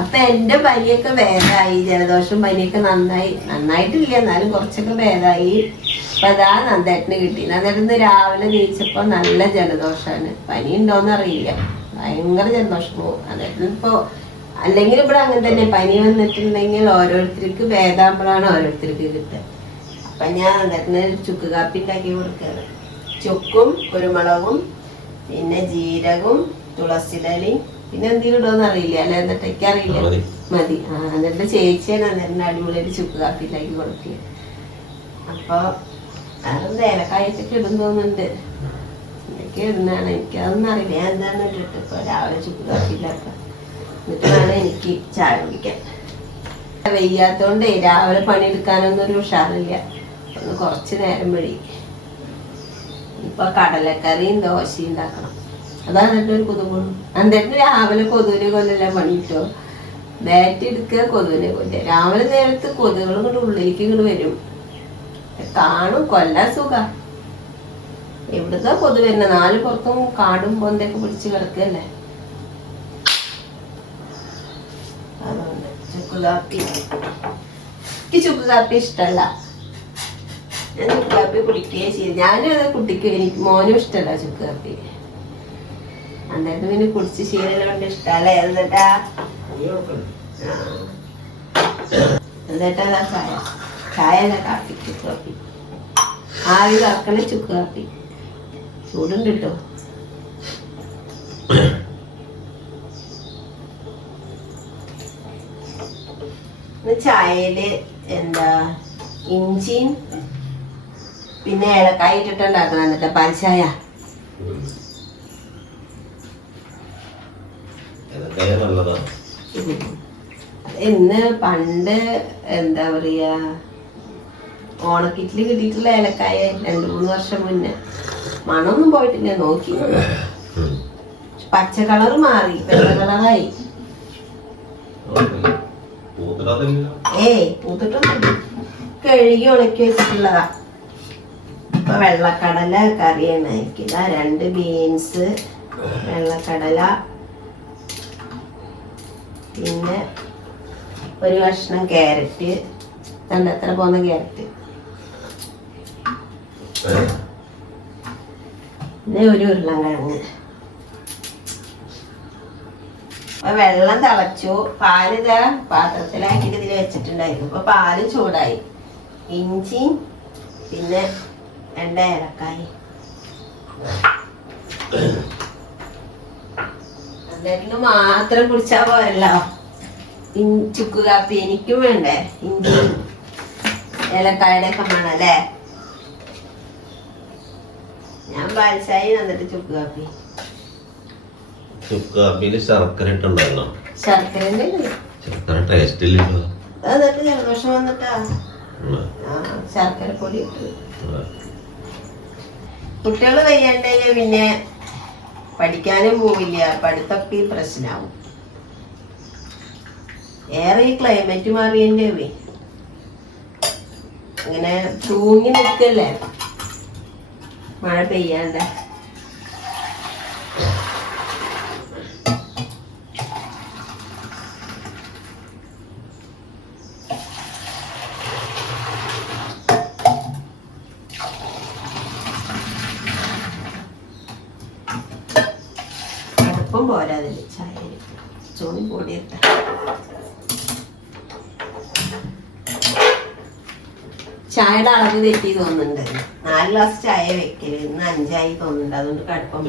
അപ്പൊ എന്റെ പനിയൊക്കെ ഭേദമായി, ജലദോഷം പനിയൊക്കെ നന്നായിട്ടില്ല, എന്നാലും കുറച്ചൊക്കെ ഭേദമായി. അപ്പൊ അതാ നന്ദേട്ടന് കിട്ടി. നന്ദേട്ടന് രാവിലെ നീച്ചപ്പോ നല്ല ജലദോഷാണ്. പനി ഉണ്ടോന്ന് അറിയില്ല, ഭയങ്കര ജലദോഷം പോകും. നന്ദേട്ടന് ഇപ്പൊ അല്ലെങ്കിൽ ഇവിടെ അങ്ങനെ തന്നെ, പനി വന്നിട്ടുണ്ടെങ്കിൽ ഓരോരുത്തർക്ക് ഭേദാകുമ്പോഴാണ് ഓരോരുത്തർക്ക് കിട്ടുക. അപ്പൊ ഞാൻ നന്ദേട്ടന് ചുക്ക് കാപ്പി ഉണ്ടാക്കി കൊടുക്കുകയാണ്. ചുക്കും കുരുമുളകും പിന്നെ ജീരകവും തുളസിയിലയും പിന്നെ എന്തെങ്കിലും ഇടുമെന്ന് അറിയില്ല, അല്ല എന്നിട്ടൊക്കെ അറിയില്ല, മതി. എന്നിട്ട് ചേച്ചിയാണ് എന്നിട്ട് അടിപൊളിയായിട്ട് ചുക്ക് കാപ്പി ഉണ്ടാക്കി കൊടുക്കുക. അപ്പൊ അതൊന്നും ഏലക്കായൊക്കെ ഇടും തോന്നുന്നുണ്ട്, എന്തൊക്കെ ഇടുന്നതാണ് എനിക്കതൊന്നും അറിയില്ല. ഞാൻ എന്താണ് ഇട്ടിട്ട് ഇപ്പൊ രാവിലെ ചുക്ക് കാപ്പി ഉണ്ടാക്കാം, എന്നിട്ട് വേണം എനിക്ക് ചായ കുടിക്കാൻ. വെയ്യാത്തോണ്ടേ രാവിലെ പണിയെടുക്കാനൊന്നും ഒരു ഉഷാറില്ല, ഒന്ന് കുറച്ച് നേരം വഴി. ഇപ്പൊ കടലക്കറിയും ദോശയും ഉണ്ടാക്കണം, അതാണ് എന്നിട്ട് ഒരു കൊതുകും. എന്നിട്ട് രാവിലെ കൊതുവിനെ കൊല്ലല്ല പണി കിട്ടോ, ബാറ്റ് എടുക്കുക കൊതുവിനെ കൊല്ല. രാവിലെ നേരത്ത് കൊതുകുകളും ഇങ്ങോട്ട് ഉള്ളിലേക്ക് ഇങ്ങോട്ട് വരും, കാണും, കൊല്ലാൻ സുഖ. എവിടുന്നാ കൊതു വരുന്നത്? 4 പുറത്തും കാടും പൊന്തൊക്കെ പിടിച്ച് കിടക്കല്ലേ. അതുകൊണ്ട് ചുക്ക് കാപ്പി, എനിക്ക് ചുക്ക് കാപ്പി ഇഷ്ടല്ല. ഞാൻ ചുക്ക് കാപ്പി കുടിക്കുകയും ചെയ്യും. ഞാനും അത് കുട്ടിക്ക്, എനിക്ക് മോനും ഇഷ്ടമല്ല ചുക്ക് കാപ്പി. എന്നിട്ട് പിന്നെ കുടിച്ച് ശീലം കൊണ്ട് ഇഷ്ടല്ലേ. എന്നിട്ടാ ചായ, ചായ അല്ല കാപ്പി, ചുക്ക് കാപ്പി. ആവി കറക്കണ ചുക്ക് കാപ്പി, ചൂടുണ്ട് കേട്ടോ. ചായയില് എന്താ ഇഞ്ചിയും പിന്നെ ഏലക്കായ ഇട്ടിട്ടുണ്ടാക്കണം. എന്നിട്ട് പാൽച്ചായ ഇന്ന് പണ്ട് എന്താ പറയാ ഓണക്കിറ്റില് കിട്ടിയിട്ടുള്ള ഏലക്കായ 2-3 വർഷം മുന്നേ. മണമൊന്നും പോയിട്ടില്ല, നോക്കി. പച്ച കളറ് മാറി വെള്ള കളറായി. പൂത്തിട്ടൊന്നും കഴുകി ഉണക്കി വെച്ചിട്ടുള്ളതാ. ഇപ്പൊ വെള്ളക്കടല കറിയാണ് എനിക്കിതാ. 2 ബീൻസ്, വെള്ളക്കടല, പിന്നെ ഒരു കഷ്ണം ക്യാരറ്റ്, എത്ര പോകുന്ന ക്യാരറ്റ്, പിന്നെ ഒരു ഉരുളൻകിഴങ്ങ്. അപ്പൊ വെള്ളം തിളച്ചു, പാല് ഇതാ പാത്രത്തിലാക്കിയിട്ട് ഇതിൽ വെച്ചിട്ടുണ്ടായിരുന്നു. അപ്പൊ പാല് ചൂടായി. ഇഞ്ചി പിന്നെ 2 ഏലക്കായ. എന്നിട്ട് മാത്രം കുടിച്ചാ പോരല്ലോ ചുക്ക് കാപ്പി, എനിക്കും വേണ്ടേ ഇഞ്ചി ഏലക്കായുടെ ഒക്കെ വേണം അല്ലേ. ഞാൻ പാൽച്ചായ എന്നിട്ട് ചുക്ക് കാപ്പി. ചുക്ക് കാപ്പിയില് ശർക്കര ഇട്ടുണ്ടായിരുന്നോ? ശർക്കര ടേസ്റ്റ് ഇല്ലല്ലോ. എന്നിട്ട് ജലദോഷം വന്നിട്ടാ ശർക്കര പൊടി ഇട്ടു. കുട്ടികള് വയ്യണ്ടെങ്കിൽ പിന്നെ പഠിക്കാനും പോവില്ല, പഠിത്തൊക്കെ പ്രശ്നമാവും. ഏറെ ഈ ക്ലൈമറ്റ് മാറിയതിന്റെ ഇങ്ങനെ തൂങ്ങി നിൽക്കല്ലേ, മഴ പെയ്യാണ്ട. അടുപ്പം പോരാതില്ല, ചായ ചോണി പൊടിയിട്ട. ചായയുടെ അളവ് തെറ്റി തോന്നുന്നുണ്ട്. 4 ഗ്ലാസ് ചായ വെക്കല്, ഇന്ന് 5 ആയി തോന്നുന്നുണ്ട്. അതുകൊണ്ട് കടുപ്പം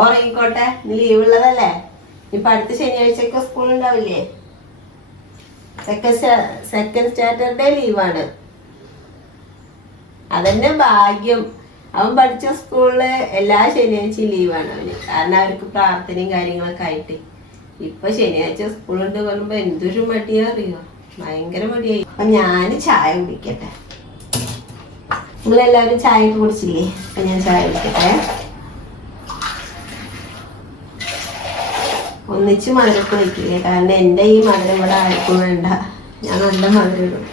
ഓറങ്ങിക്കോട്ടെ, ഇന്ന് ലീവ് ഉള്ളതല്ലേ. ഇപ്പൊ അടുത്ത ശനിയാഴ്ചയൊക്കെ സ്കൂൾ ഉണ്ടാവില്ലേ? സെക്കൻഡ് സാറ്റർഡേ ലീവാണ്. അതന്നെ ഭാഗ്യം. അവൻ പഠിച്ച സ്കൂളില് എല്ലാ ശനിയാഴ്ചയും ലീവാണ് അവന്, കാരണം അവർക്ക് പ്രാർത്ഥനയും കാര്യങ്ങളൊക്കെ ആയിട്ട്. ഇപ്പൊ ശനിയാഴ്ച സ്കൂളുണ്ട് പറയുമ്പോ എന്തൊരു മടിയാ അറിയോ, ഭയങ്കര മടിയായി. അപ്പൊ ഞാന് ചായ കുടിക്കട്ടെ. നിങ്ങളെല്ലാവരും ചായ ഒക്കെ കുടിച്ചില്ലേ? അപ്പൊ ഞാൻ ചായ കുടിക്കട്ടെ. ഒന്നിച്ച് മധുരമൊക്കെ വയ്ക്കില്ലേ, കാരണം എന്റെ ഈ മധുരം ഇവിടെ ആർക്കും വേണ്ട. ഞാൻ നല്ല മധുരം ഇടും.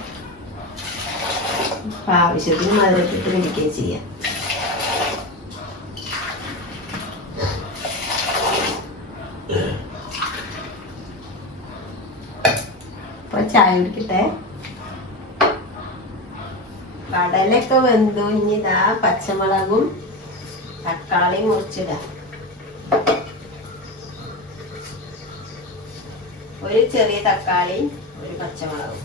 അപ്പൊ ആവശ്യത്തിന് മധുരത്തിട്ട് കുടിക്കുകയും ചെയ്യാം. ചായ കുടിക്കട്ടെ. കടലൊക്കെ വെന്തു. ഇനി ഇതാ പച്ചമുളകും തക്കാളിയും മുറിച്ചിടാം. ഒരു ചെറിയ തക്കാളി, ഒരു പച്ചമുളകും.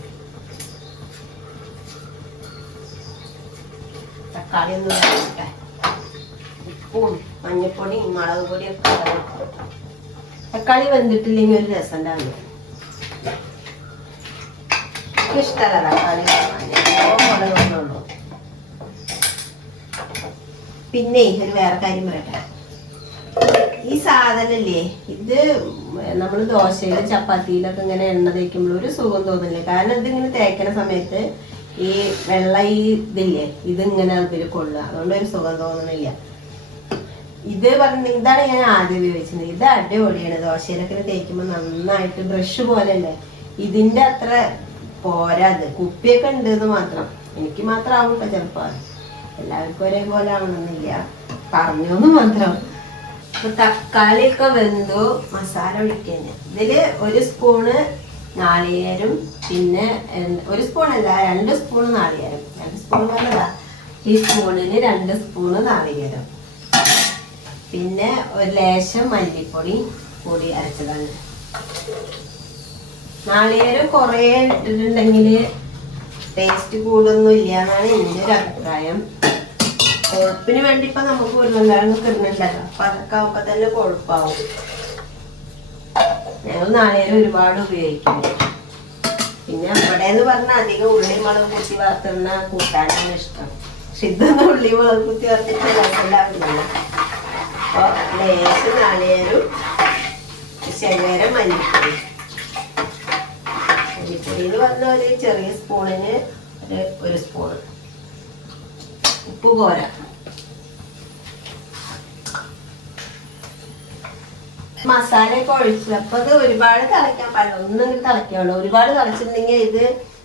തക്കാളി ഒന്ന് ഇടട്ടെ. ഉപ്പും മഞ്ഞപ്പൊടിയും മുളക് പൊടിയും ഒക്കെ ഇടണം. തക്കാളി വെന്തിട്ടില്ലെങ്കിൽ ഒരു രസം ഉണ്ടാവില്ല. ഇഷ്ടമല്ല തക്കാളി. മുളകുള്ളൂ. പിന്നെ ഒരു വേറെ കാര്യം പറയട്ടെ. ഈ സാധനല്ലേ, ഇത് നമ്മൾ ദോശയിലും ചപ്പാത്തിയിലൊക്കെ ഇങ്ങനെ എണ്ണ തേക്കുമ്പോൾ ഒരു സുഖം തോന്നില്ല. കാരണം ഇതിങ്ങനെ തേക്കണ സമയത്ത് ഈ വെള്ള ഈ ഇതില്ലേ, ഇതിങ്ങനെ അതിൽ കൊള്ളുക. അതുകൊണ്ട് ഒരു സുഖം തോന്നുന്നില്ല. ഇത് ഇതാണ് ഞാൻ ആദ്യം ഉപയോഗിച്ചത്. ഇത് അടിപൊളിയാണ്. ദോശയിലൊക്കെ തേക്കുമ്പോൾ നന്നായിട്ട് ബ്രഷ് പോലെ അല്ലേ. ഇതിന്റെ അത്ര പോരാ. അത് കുപ്പിയൊക്കെ ഉണ്ട് എന്ന് മാത്രം. എനിക്ക് മാത്രം ആവും ചിലപ്പോ. എല്ലാവർക്കും ഒരേപോലെ ആവണമെന്നില്ല. പറഞ്ഞോന്ന് മാത്രം. ഇപ്പൊ തക്കാളിയൊക്കെ വെന്തു. മസാല ഒഴിക്കന്നെ. ഇതില് ഒരു സ്പൂണ് നാളികേരം, പിന്നെ ഒരു സ്പൂണല്ല 2 സ്പൂണ് നാളികേരം. 2 സ്പൂൺ പറഞ്ഞതാ. ഈ സ്പൂണിന് 2 സ്പൂണ് നാളികേരം, പിന്നെ ഒരു ലേശം മല്ലിപ്പൊടി കൂടി അരച്ചതാണ്. നാളികേരം കുറേ ഇട്ടിട്ടുണ്ടെങ്കിൽ ടേസ്റ്റ് കൂടൊന്നും ഇല്ല എന്നാണ് എൻ്റെ ഒരു അഭിപ്രായം. കൊഴുപ്പിന് വേണ്ടി ഇപ്പൊ നമുക്ക് ഉരുളൻകിഴങ്ങ് കിടന്നുണ്ടല്ലോ. അപ്പൊ അതൊക്കെ ആവുമ്പോ തന്നെ കൊഴുപ്പാവും. ഞങ്ങൾ നാളികേരം ഒരുപാട് ഉപയോഗിക്കുന്നു. പിന്നെ ഇവിടെ എന്ന് പറഞ്ഞാൽ അധികം ഉള്ളി മുളക് കുത്തി വറുത്തുന്ന കൂട്ടാനാണ് ഇഷ്ടം. പക്ഷെ ഇതൊന്നും ഉള്ളി മുളക് കുത്തി വറുത്തിട്ട് രസമില്ലാവില്ലല്ലോ. അപ്പൊ ലേശം നാളികേരം, ശകലം മല്ലിപ്പൊടി. മല്ലിപ്പൊടി എന്ന് പറഞ്ഞ ഒരു ചെറിയ സ്പൂണിന് ഒരു സ്പൂണ്. ഉപ്പ് പോരാ. മസാലയൊക്കെ ഒഴിച്ചു. അപ്പൊ അത് ഒരുപാട് തിളയ്ക്കാൻ പാടില്ല. ഒന്നും തിളയ്ക്കാവുള്ളൂ. ഒരുപാട് തിളച്ചിട്ടുണ്ടെങ്കിൽ ഇത്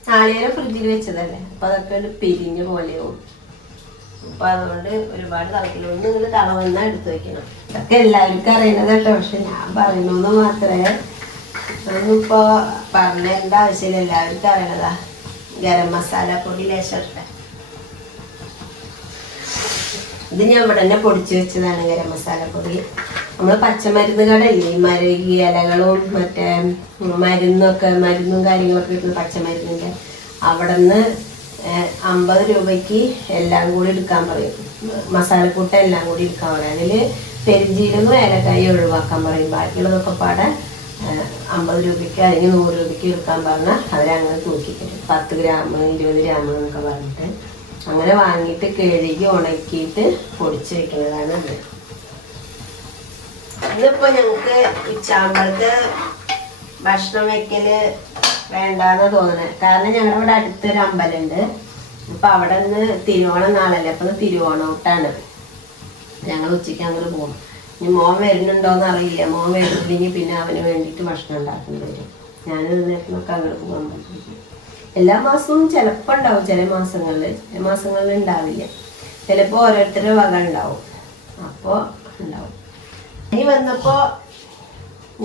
നാളികേരം ഫ്രിഡ്ജിൽ വെച്ചതല്ലേ, അപ്പൊ അതൊക്കെ പിരിഞ്ഞ പോലെയാവും. അപ്പൊ അതുകൊണ്ട് ഒരുപാട് തിളക്കില്ല. ഒന്നും ഇങ്ങനെ തളവന്നാ എടുത്തു വെക്കണം. ഇതൊക്കെ എല്ലാവർക്കും അറിയണത് കേട്ടോ. പക്ഷെ ഞാൻ പറയണമെന്ന് മാത്രമേ. ഒന്നിപ്പോ പറഞ്ഞേണ്ട ആവശ്യമില്ല. എല്ലാവർക്കും അറിയണതാ. ഗരം മസാല പൊടി ലേശം ഇട്ടേ. ഇത് ഞാൻ ഇവിടെ തന്നെ പൊടിച്ചു വെച്ചതാണ് ഗരം മസാല പൊടി. നമ്മള് പച്ചമരുന്ന് കടയില്ലേ, മരുകി ഇലകളും മറ്റേ മരുന്നും കാര്യങ്ങളൊക്കെ കിട്ടുന്ന പച്ചമരുന്നിന്റെ അവിടെ നിന്ന് 50 രൂപയ്ക്ക് എല്ലാം കൂടി എടുക്കാൻ പറയും. മസാലക്കൂട്ട എല്ലാം കൂടി എടുക്കാൻ പറയും. അതില് പെരിഞ്ചീരകവും ഏലക്കായി ഒഴിവാക്കാൻ പറയും. ബാക്കിയുള്ളതൊക്കെ പാടെ 50 രൂപയ്ക്ക് അല്ലെങ്കിൽ 100 രൂപയ്ക്ക് എടുക്കാൻ പറഞ്ഞാൽ അവരങ്ങനെ തൂക്കിത്തരും. 10 ഗ്രാം 20 ഗ്രാം എന്നൊക്കെ പറഞ്ഞിട്ട് അങ്ങനെ വാങ്ങിയിട്ട് കഴുകി ഉണക്കിയിട്ട് പൊടിച്ച് വെക്കുന്നതാണ് ഇത്. ഇന്നിപ്പോ ഞങ്ങക്ക് ഉച്ചാമ്പളത്ത് ഭക്ഷണം വെക്കല് വേണ്ടാന്ന് തോന്നണേ. കാരണം ഞങ്ങളുടെ ഇവിടെ അടുത്തൊരു അമ്പലമുണ്ട്. അപ്പൊ അവിടെ നിന്ന് തിരുവോണം നാളല്ലേ. അപ്പൊ തിരുവോണോട്ടാണ്. ഞങ്ങൾ ഉച്ചയ്ക്ക് അങ്ങോട്ട് പോകും. ഇനി മോൻ വരുന്നുണ്ടോന്ന് അറിയില്ല. മോൻ വരുന്നില്ലെങ്കിൽ പിന്നെ അവന് വേണ്ടിയിട്ട് ഭക്ഷണം ഉണ്ടാക്കേണ്ടി വരും. ഞാൻ നേരത്തിനൊക്കെ അങ്ങോട്ട് പോകാൻ പറ്റില്ല. എല്ലാ മാസവും ചിലപ്പോൾ ഉണ്ടാവും. ചില മാസങ്ങളിൽ ഉണ്ടാവില്ല. ചിലപ്പോൾ ഓരോരുത്തരുടെ വക ഉണ്ടാവും. അപ്പോൾ ഉണ്ടാവും. ഇനി വന്നപ്പോ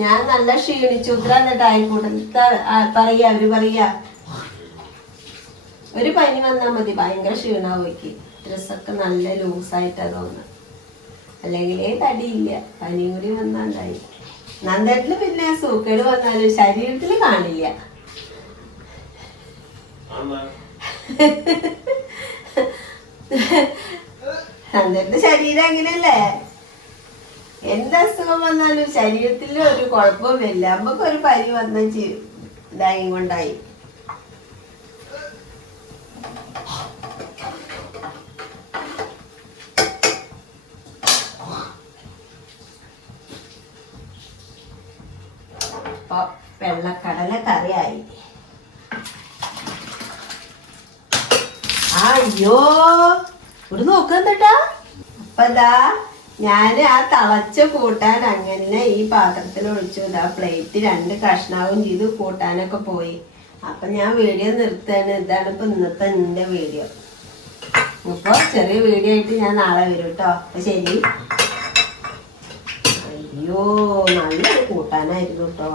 ഞാൻ നല്ല ക്ഷീണിച്ചു. എന്നിട്ട് ആയിക്കോട്ടെ പറയാ. അവര് പറയാ ഒരു പനി വന്നാൽ മതി, ഭയങ്കര ക്ഷീണാവുക്ക്. ഡ്രസ്സൊക്കെ നല്ല ലൂസായിട്ടാ തോന്നുന്നത്. അല്ലെങ്കിലേ തടിയില്ല. പനി കൂടി വന്നാണ്ടായി. നന്ദട്ടില് പിന്നെ സൂക്കേട് വന്നാലും ശരീരത്തിൽ കാണില്ല. നന്ദന്റെ ശരീരം അങ്ങനെയല്ലേ. എന്ത് അസുഖം വന്നാലും ശരീരത്തിൽ ഒരു കുഴപ്പവും വരില്ല. നമുക്ക് ഒരു പനി വന്ന ഇതായി കൊണ്ടായി. അപ്പൊ വെള്ളക്കടല കറിയായി. അയ്യോ ഇവിടെ നോക്കണ്ടാ. അപ്പൊ ഇതാ ഞാന് ആ തളച്ച കൂട്ടാൻ അങ്ങനെ ഈ പാത്രത്തിൽ ഒഴിച്ചു. ഇതാ പ്ലേറ്റ് 2 കഷ്ണാവും ചെയ്തു. കൂട്ടാനൊക്കെ പോയി. അപ്പൊ ഞാൻ വീഡിയോ നിർത്തുകയാണ്. ഇതാണ് ഇപ്പൊ ഇന്നത്തെ എന്റെ വീഡിയോ. ഇപ്പൊ ചെറിയ വീഡിയോ ആയിട്ട് ഞാൻ നാളെ വരും കേട്ടോ. അപ്പൊ ശരി. അയ്യോ നല്ലൊരു കൂട്ടാനായിരുന്നു കേട്ടോ.